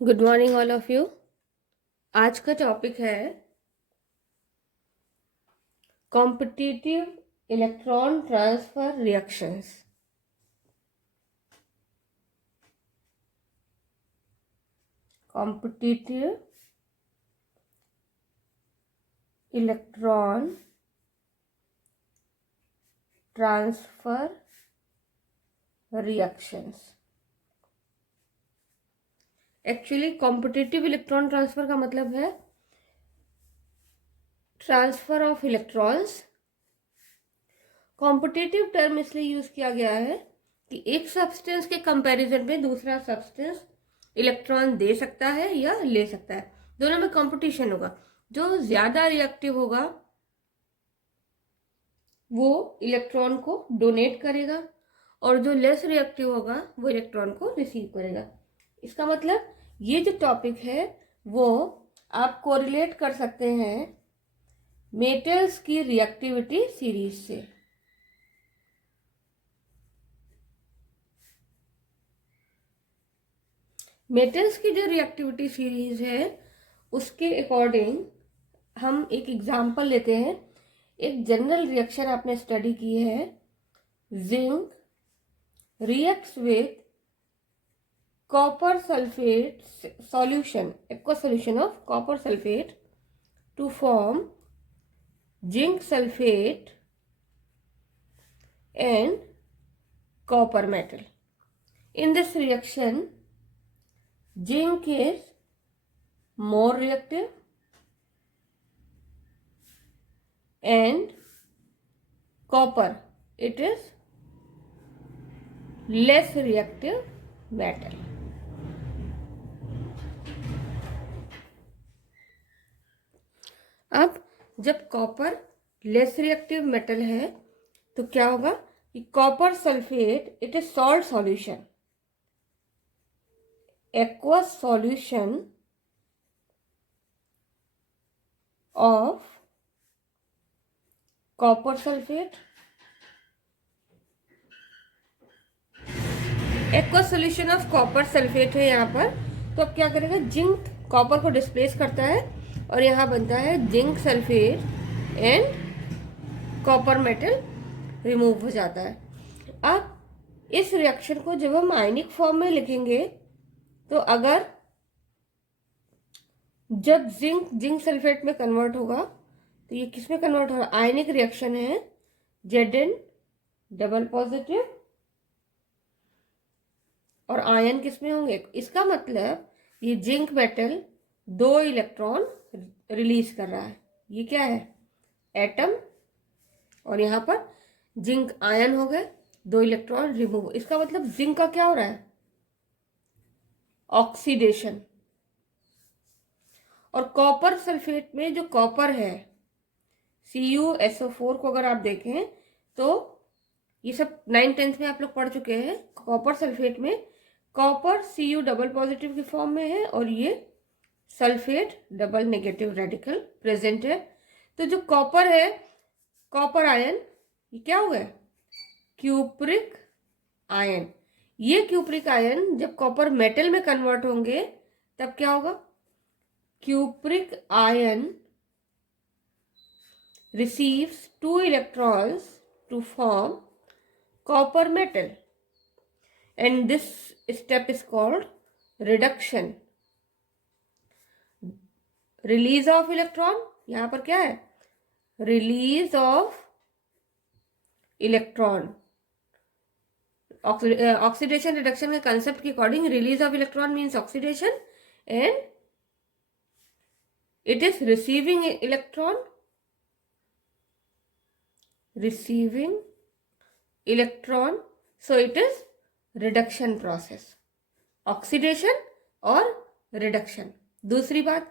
Good morning all of you. आज का topic है competitive electron transfer reactions. Competitive electron transfer reactions. Actually competitive electron transfer का मतलब है transfer of electrons. Competitive term इसलिए use किया गया है कि एक सब्सटेंस के कंपैरिजन में दूसरा सब्सटेंस इलेक्ट्रॉन दे सकता है या ले सकता है, दोनों में कंपटीशन होगा। जो ज्यादा रिएक्टिव होगा वो इलेक्ट्रॉन को डोनेट करेगा और जो लेस रिएक्टिव होगा वो इलेक्ट्रॉन को रिसीव करेगा। इसका मतलब ये जो टॉपिक है वो आप कोरिलेट कर सकते हैं मेटल्स की रिएक्टिविटी सीरीज से। मेटल्स की जो रिएक्टिविटी सीरीज है उसके अकॉर्डिंग हम एक एग्जांपल लेते हैं। एक जनरल रिएक्शन आपने स्टडी की है, zinc reacts with copper sulphate solution, aqua solution of copper sulphate to form zinc sulphate and copper metal. In this reaction, zinc is more reactive and copper, it is less reactive metal. अब जब copper less reactive metal है तो क्या होगा कि copper sulphate it is salt solution, aqueous solution of copper sulfate, aqueous solution of copper sulfate है यहाँ पर। तो अब क्या करेगा, जिंक कॉपर को डिस्प्लेस करता है और यहाँ बनता है zinc sulphate and copper metal remove हो जाता है। अब इस रिएक्शन को जब हम आयनिक फॉर्म में लिखेंगे तो अगर जब जिंक सल्फेट में कन्वर्ट होगा तो ये किस में कन्वर्ट होगा, आयनिक रिएक्शन है, Zn डबल पॉजिटिव और आयन किस में होंगे। इसका मतलब ये जिंक मेटल 2 इलेक्ट्रॉन रिलीज कर रहा है। ये क्या है, एटम, और यहाँ पर जिंक आयन हो गए, 2 इलेक्ट्रॉन रिमूव। इसका मतलब जिंक का क्या हो रहा है, ऑक्सीडेशन। और कॉपर सल्फेट में जो कॉपर है CuSO4 को अगर आप देखें तो ये सब 9th-10th में आप लोग पढ़ चुके हैं। कॉपर सल्फेट में कॉपर Cu डबल पॉजिटिव की फॉर्म में है और ये sulphate double negative radical present है। तो जो कॉपर है, कॉपर आयन, ये क्या हो गया, क्यूप्रिक आयन। ये क्यूप्रिक आयन जब कॉपर मेटल में कन्वर्ट होंगे तब क्या होगा, cupric ion receives 2 electrons to form copper metal and this step is called reduction. Release of electron, यहाँ पर क्या है, release of electron. Oxidation reduction के concept के according release of electron means oxidation and it is receiving electron so it is reduction process, oxidation और reduction। दूसरी बात,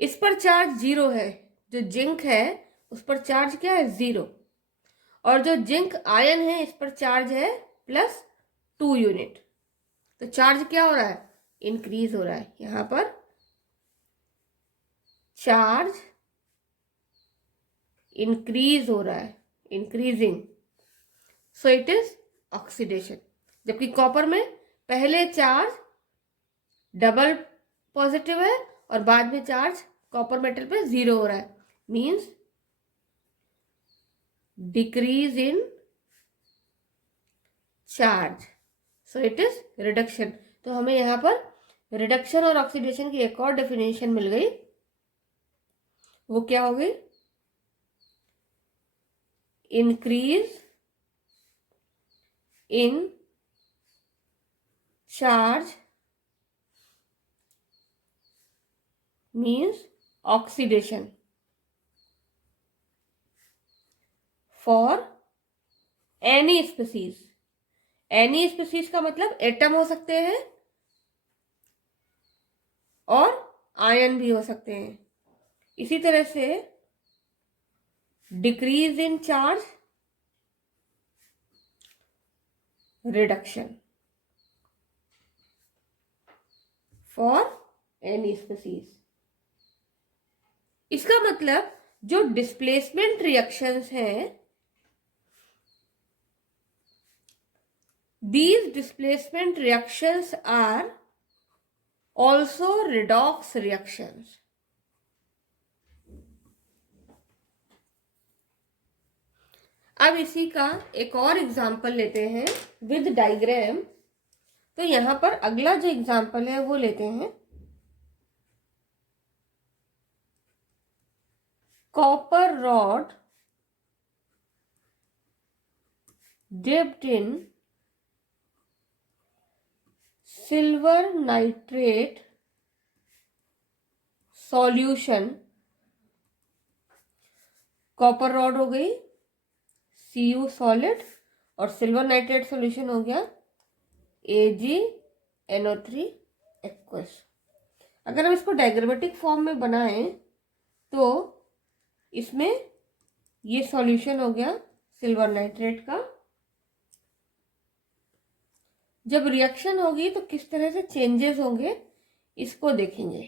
इस पर चार्ज 0 है, जो जिंक है उस पर चार्ज क्या है, 0, और जो जिंक आयन है इस पर चार्ज है +2 यूनिट। तो चार्ज क्या हो रहा है, इंक्रीज हो रहा है। यहाँ पर चार्ज इंक्रीज हो रहा है, increasing, so it is oxidation. जबकि कॉपर में पहले चार्ज डबल पॉजिटिव है और बाद में चार्ज कॉपर मेटल पे 0 हो रहा है, means decrease in charge, so it is reduction. तो हमें यहाँ पर रिडक्शन और ऑक्सीडेशन की एक और डेफिनेशन मिल गई, वो क्या हो गई? Increase in charge means oxidation for any species. Any species का मतलब एटम हो सकते हैं और आयन भी हो सकते हैं। इसी तरह से decrease in charge, reduction for any species. इसका मतलब जो डिस्प्लेसमेंट रिएक्शंस हैं, these displacement reactions are also redox reactions। अब इसी का एक और एग्जाम्पल लेते हैं विद डायग्राम। तो यहां पर अगला जो एग्जाम्पल है वो लेते हैं, copper rod dipped in silver nitrate solution. Copper rod हो गई Cu सॉलिड और सिल्वर नाइट्रेट सॉल्यूशन हो गया AgNO3 एक्वस। अगर हम इसको डायग्रामेटिक फॉर्म में बनाएं तो इसमें ये सॉल्यूशन हो गया सिल्वर नाइट्रेट का। जब रिएक्शन होगी तो किस तरह से चेंजेस होंगे इसको देखेंगे।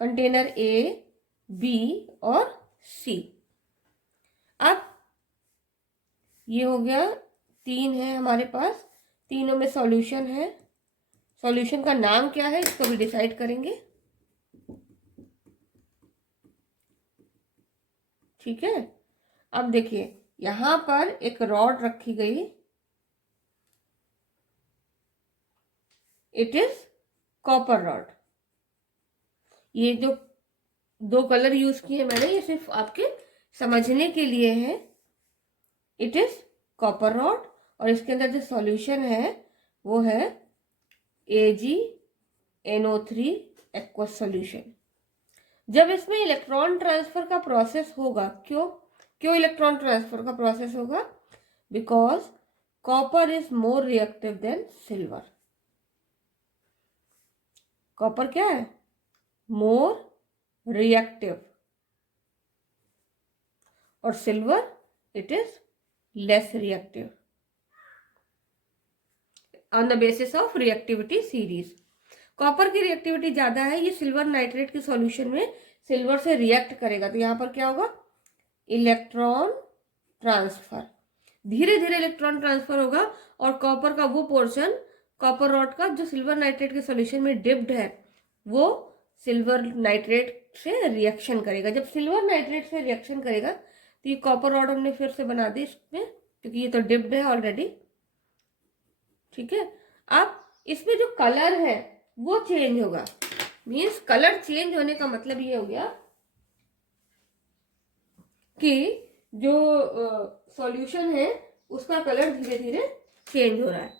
कंटेनर ए, बी और सी। अब ये हो गया, 3 है हमारे पास, तीनों में सॉल्यूशन है। सॉल्यूशन का नाम क्या है इसको भी डिसाइड करेंगे, ठीक है। अब देखिए यहां पर एक रॉड रखी गई, इट इज कॉपर रॉड। ये जो 2 कलर यूज किए मैंने ये सिर्फ आपके समझने के लिए है। इट इज कॉपर रॉड और इसके अंदर जो सॉल्यूशन है वो है AgNO3 एक्वस सॉल्यूशन। जब इसमें इलेक्ट्रॉन ट्रांसफर का प्रोसेस होगा, क्यों इलेक्ट्रॉन ट्रांसफर का प्रोसेस होगा? Because copper is more reactive than silver. Copper क्या है? मोर रिएक्टिव, और silver it is less reactive on the basis of reactivity series. Copper की रिएक्टिविटी ज्यादा है, ये सिल्वर नाइट्रेट के सॉल्यूशन में सिल्वर से रिएक्ट करेगा, तो यहां पर क्या होगा? इलेक्ट्रॉन ट्रांसफर, धीरे धीरे इलेक्ट्रॉन ट्रांसफर होगा और कॉपर का वो पोर्शन, कॉपर रॉड का जो सिल्वर नाइट्रेट के सॉल्यूशन में डिप्ड है, वो सिल्वर नाइट्रेट से रिएक्शन करेगा। जब सिल्वर नाइट्रेट से रिएक्शन करेगा तो ये कॉपर रॉड हमने फिर से बना दी इसमें, क्योंकि ये तो डिप्ड है ऑलरेडी, ठीक है। अब इसमें जो कलर है वो चेंज होगा, मीन्स कलर चेंज होने का मतलब ये हो गया कि जो सॉल्यूशन है उसका कलर धीरे धीरे चेंज हो रहा है।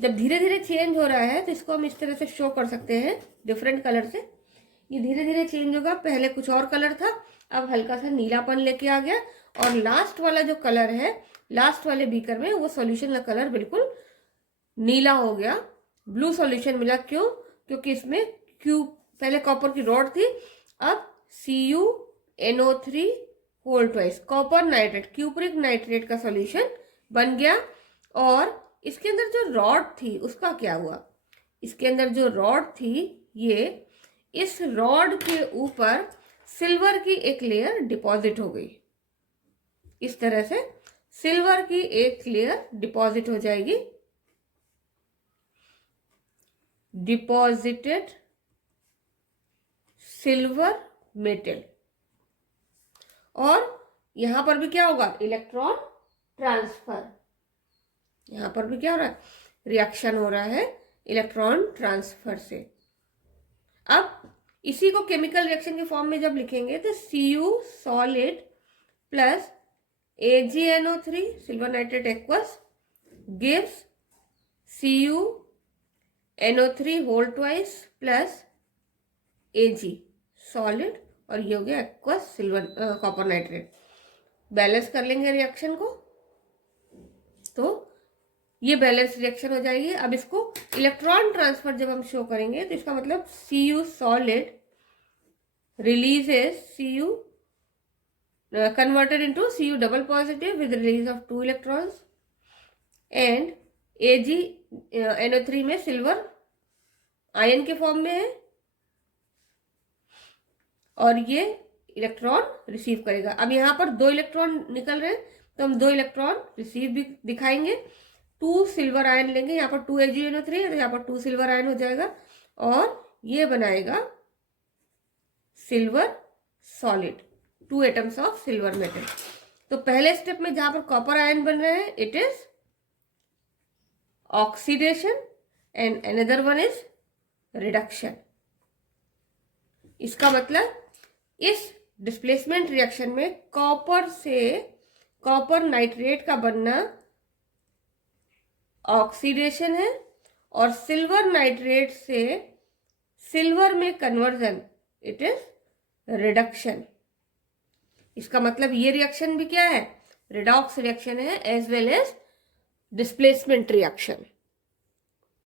जब धीरे धीरे चेंज हो रहा है तो इसको हम इस तरह से शो कर सकते हैं डिफरेंट कलर से। ये धीरे धीरे चेंज होगा, पहले कुछ और कलर था, अब हल्का सा नीलापन लेके आ गया, और लास्ट वाला जो कलर है, लास्ट वाले बीकर में वो सॉल्यूशन का कलर बिल्कुल नीला हो गया, ब्लू सॉल्यूशन मिला। क्यों? क्योंकि इसमें पहले कॉपर की रॉड थी, अब CuNO3 whole twice copper nitrate, cupric nitrate का सॉल्यूशन बन गया। और इसके अंदर जो रॉड थी उसका क्या हुआ? इसके अंदर जो रॉड थी, ये इस रॉड के ऊपर सिल्वर की एक लेयर डिपॉजिट हो गई। इस तरह से सिल्वर की एक लेयर डिपॉजिट हो जाएगी। Deposited silver metal. और यहां पर भी क्या होगा, इलेक्ट्रॉन ट्रांसफर। यहां पर भी क्या हो रहा है, रिएक्शन हो रहा है इलेक्ट्रॉन ट्रांसफर से। अब इसी को केमिकल रिएक्शन के फॉर्म में जब लिखेंगे तो Cu solid plus AgNO3 silver nitrate aqueous gives CuNO3 whole twice plus Ag solid, और ये हो गया aqueous silver copper nitrate. Balance कर लेंगे रिएक्शन को तो ये बैलेंस रिएक्शन हो जाएगी। अब इसको इलेक्ट्रॉन ट्रांसफर जब हम शो करेंगे तो इसका मतलब Cu solid releases Cu converted into Cu double positive with release of 2 electrons and AgNO3 में सिल्वर आयन के फॉर्म में है और ये इलेक्ट्रॉन रिसीव करेगा। अब यहाँ पर 2 इलेक्ट्रॉन निकल रहे हैं तो हम 2 इलेक्ट्रॉन रिसीव भी दिखाएंगे। 2 सिल्वर आयन लेंगे, यहाँ पर 2 AgNO3 है तो यहाँ पर 2 सिल्वर आयन हो जाएगा और ये बनाएगा silver solid, 2 atoms of silver metal. तो पहले स्टेप में जहां पर कॉपर आयन बन रहे हैं it is oxidation and another one is reduction. इसका मतलब इस डिस्प्लेसमेंट रिएक्शन में कॉपर से कॉपर नाइट्रेट का बनना ऑक्सीडेशन है और सिल्वर नाइट्रेट से सिल्वर में कन्वर्जन इट इज रिडक्शन। इसका मतलब ये रिएक्शन भी क्या है, रिडॉक्स रिएक्शन है as well as displacement reaction.